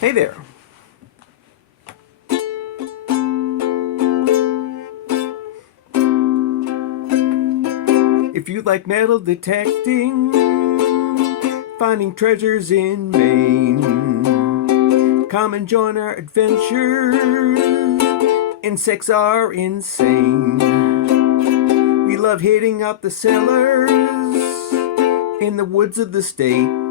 Hey there. If you like metal detecting, finding treasures in Maine, come and join our adventure. Insects are insane. We love hitting up the cellars in the woods of the state.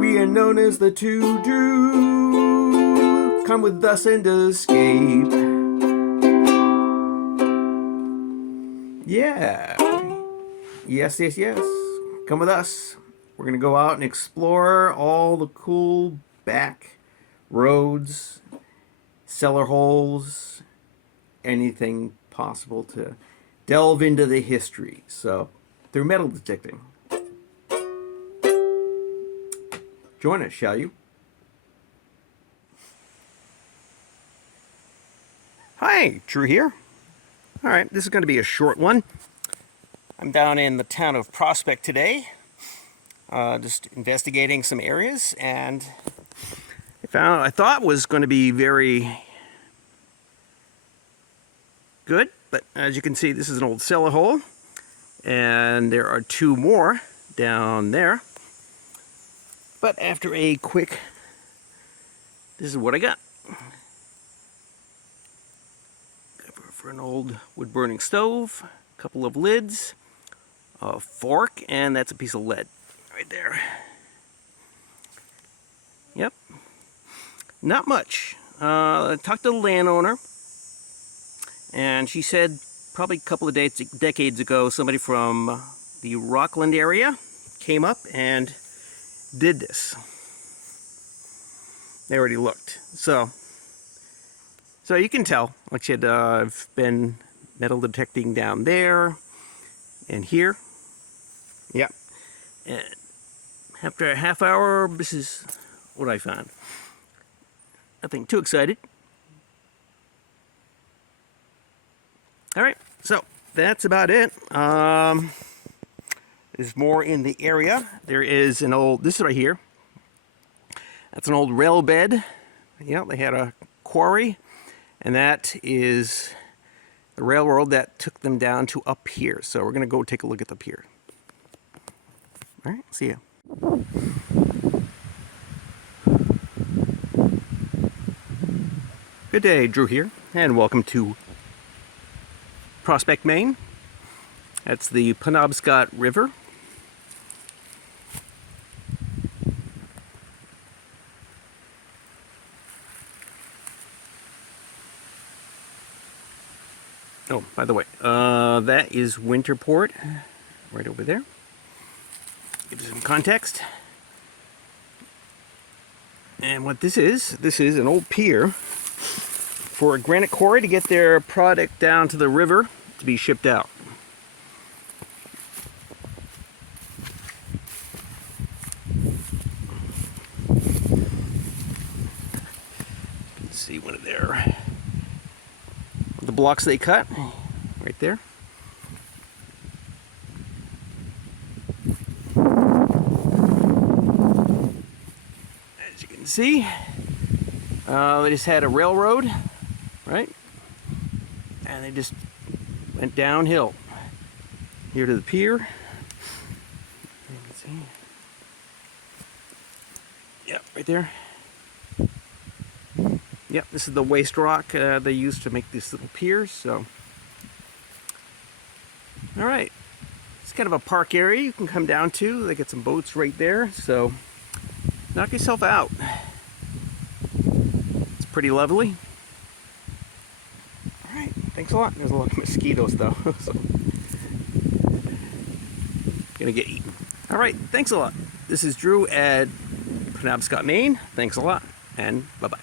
We are known as the Two Drew. Come with us and escape. Yeah. Yes, yes, yes. Come with us. We're going to go out and explore all the cool back roads, cellar holes, anything possible to delve into the history. So, through metal detecting. Join us, shall you? Hi, Drew here. All right, this is going to be a short one. I'm down in the town of Prospect today, just investigating some areas, and I thought was going to be very good, but as you can see, this is an old cellar hole, and there are two more down there. But after a quick, this is what I got. For an old wood-burning stove, a couple of lids, a fork, and that's a piece of lead right there. Yep. Not much. I talked to the landowner, and she said probably a couple of decades ago, somebody from the Rockland area came up and did this. They already looked. So you can tell, like I said, I've been metal detecting down there and here. Yep. And after a half hour, this is what I found. Nothing too excited. All right, so that's about it. There's more in the area. There is an old, this is right here. That's an old rail bed. Yeah, they had a quarry. And that is the railroad that took them down to up here. So we're going to go take a look at the pier. All right, see ya. Good day, Drew here, and welcome to Prospect, Maine. That's the Penobscot River. Oh, by the way, that is Winterport, right over there. Give you some context. And what this is an old pier for a granite quarry to get their product down to the river to be shipped out. You can see one of the blocks they cut right there. As you can see, they just had a railroad, right? And they just went downhill here to the pier. You can see. Yep, right there. Yep, this is the waste rock they used to make these little piers. So, all right, it's kind of a park area you can come down to. They get some boats right there, so knock yourself out. It's pretty lovely. All right, thanks a lot. There's a lot of mosquitoes though, so gonna get eaten. All right, thanks a lot. This is Drew at Penobscot, Maine. Thanks a lot, and bye-bye.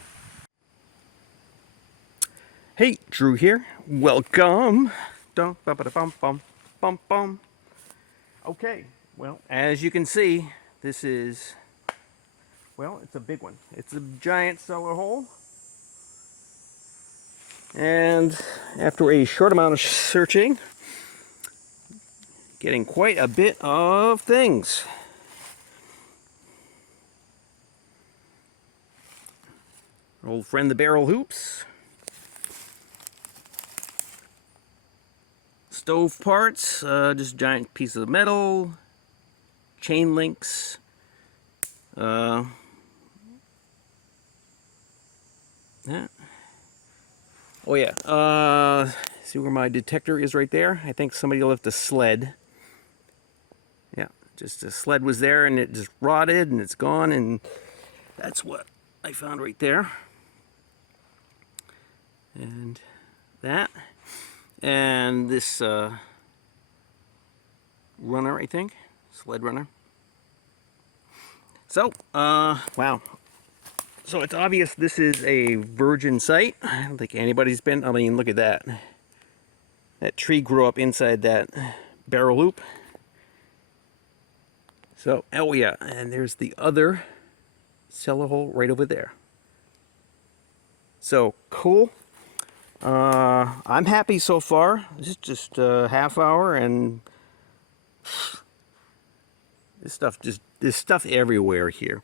Hey, Drew here. Welcome. Dum, bum, bum, bum, bum, bum. Okay, well, as you can see, this is, well, it's a big one. It's a giant cellar hole. And after a short amount of searching, getting quite a bit of things. Old friend, the barrel hoops. Stove parts, just giant pieces of metal. Chain links. Yeah. Oh yeah. See where my detector is right there? I think somebody left a sled. Yeah, just a sled was there and it just rotted and it's gone, and that's what I found right there. And that. And this runner, I think. Sled runner. So, wow. So it's obvious this is a virgin site. I don't think anybody's been. I mean, look at that. That tree grew up inside that barrel loop. So, oh yeah, and there's the other cellar hole right over there. So, cool. I'm happy so far. This is just a half hour, and there's stuff everywhere here.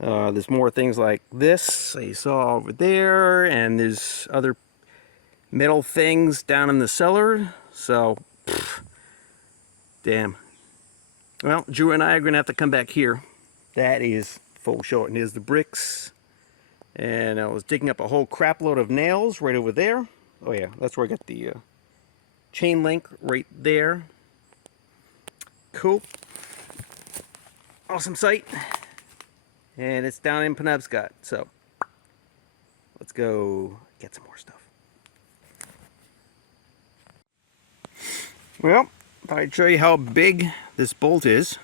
There's more things like this I saw over there, and there's other metal things down in the cellar. So, damn. Well, Drew and I are going to have to come back here. That is full show. And there's the bricks. And I was digging up a whole crap load of nails right over there. Oh yeah, that's where I got the chain link right there. Cool. Awesome site. And it's down in Penobscot. So, let's go get some more stuff. Well, thought I'd show you how big this bolt is.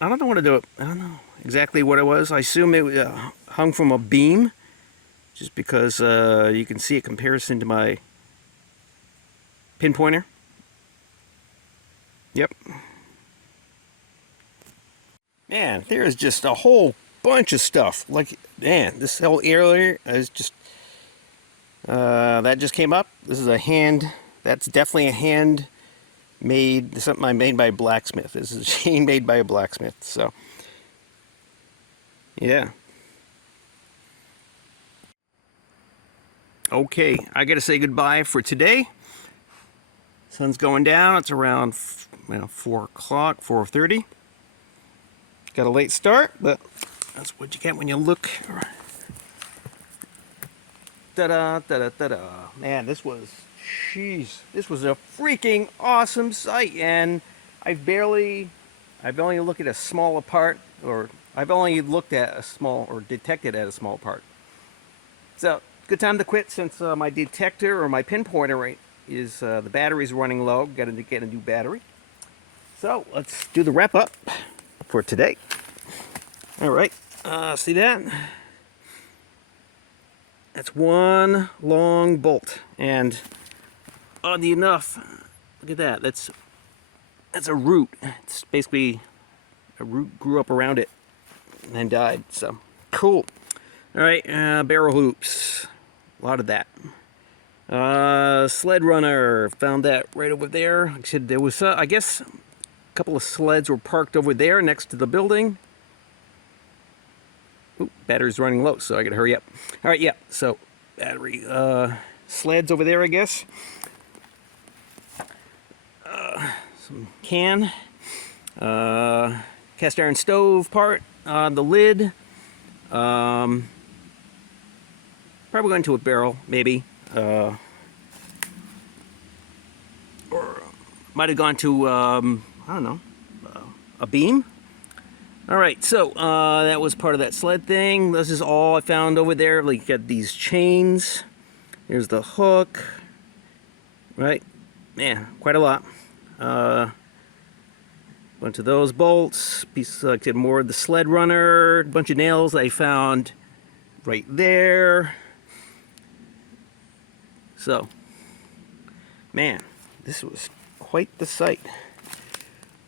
I don't know what to do it. I don't know exactly what it was. I assume it hung from a beam, just because you can see a comparison to my pinpointer. Yep. Man, there is just a whole bunch of stuff. Like, man, this whole area is just that just came up. This is a hand. That's definitely a hand made, something I made by a blacksmith. This is a chain made by a blacksmith. So, yeah. Okay, I gotta say goodbye for today. Sun's going down. It's around 4 o'clock, 4:30. Got a late start, but that's what you get when you look. Da-da, da-da, da-da. Man, this was a freaking awesome site, and I've only looked at a smaller part, or I've only looked at a small, or detected at a small part. So, good time to quit, since my detector, or my pinpointer, right, is the battery's running low. Got to get a new battery. So, let's do the wrap up for today. All right, see that? That's one long bolt, and oddly enough, look at that. That's a root. It's basically a root grew up around it and then died. So cool. All right, barrel hoops, a lot of that. Sled runner, found that right over there. Like I said, there was I guess a couple of sleds were parked over there next to the building. Ooh, battery's running low, so I gotta hurry up. All right, yeah, so battery, sleds over there, I guess. Some can, cast iron stove part, the lid, probably going to a barrel, maybe, or might have gone to, I don't know, a beam. All right, so that was part of that sled thing. This is all I found over there. Like, you got these chains. Here's the hook. Right, man, quite a lot. Bunch of those bolts. Piece like more of the sled runner. Bunch of nails I found right there. So, man, this was quite the sight.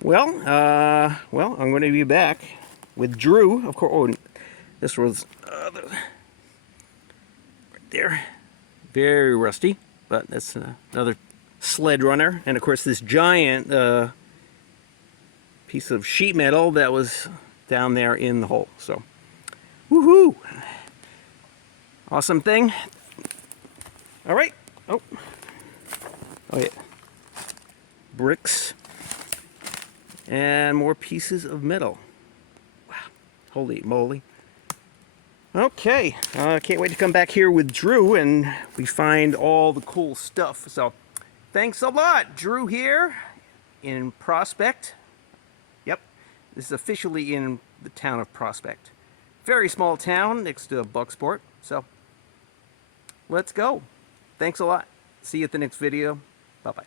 Well, I'm going to be back with Drew, of course. Oh, this was right there. Very rusty, but that's another sled runner. And of course, this giant piece of sheet metal that was down there in the hole. So, woohoo! Awesome thing. All right. Oh yeah. Bricks. And more pieces of metal. Wow. Holy moly. Okay. Can't wait to come back here with Drew and we find all the cool stuff. So thanks a lot. Drew here in Prospect. Yep. This is officially in the town of Prospect. Very small town next to Bucksport. So let's go. Thanks a lot. See you at the next video. Bye-bye.